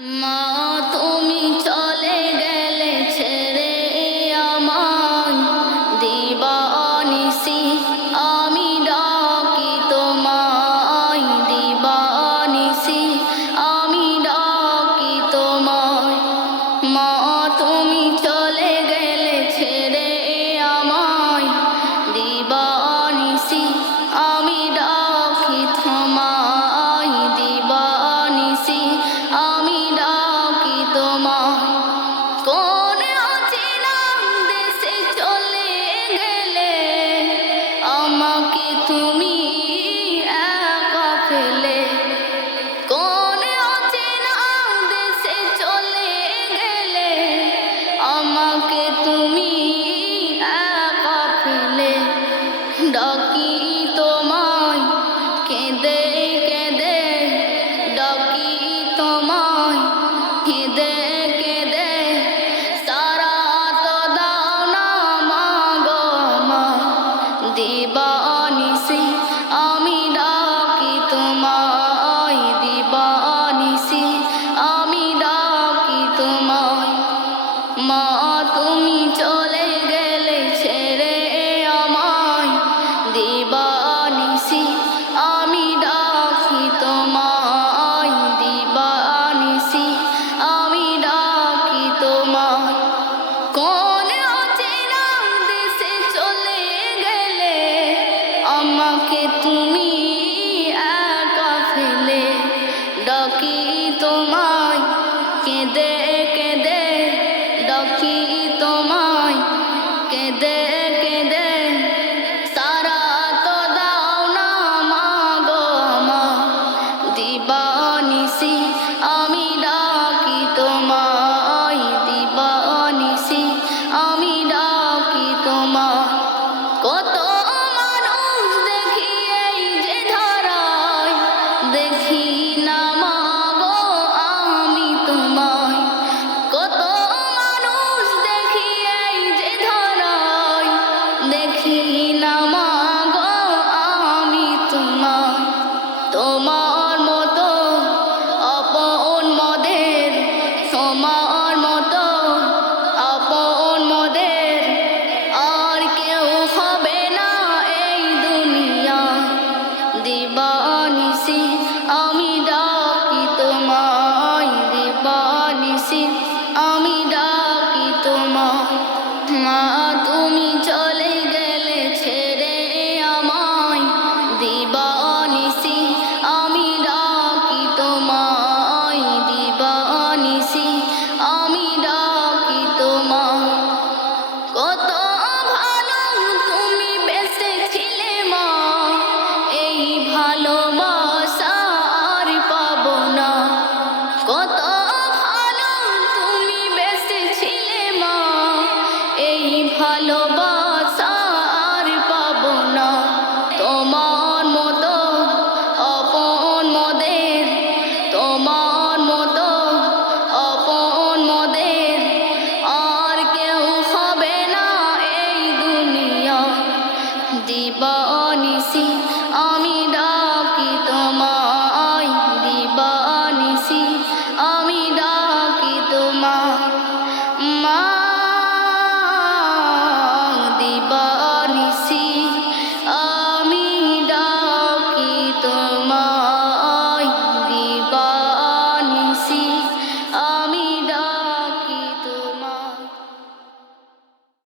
Mom. আমি love you. see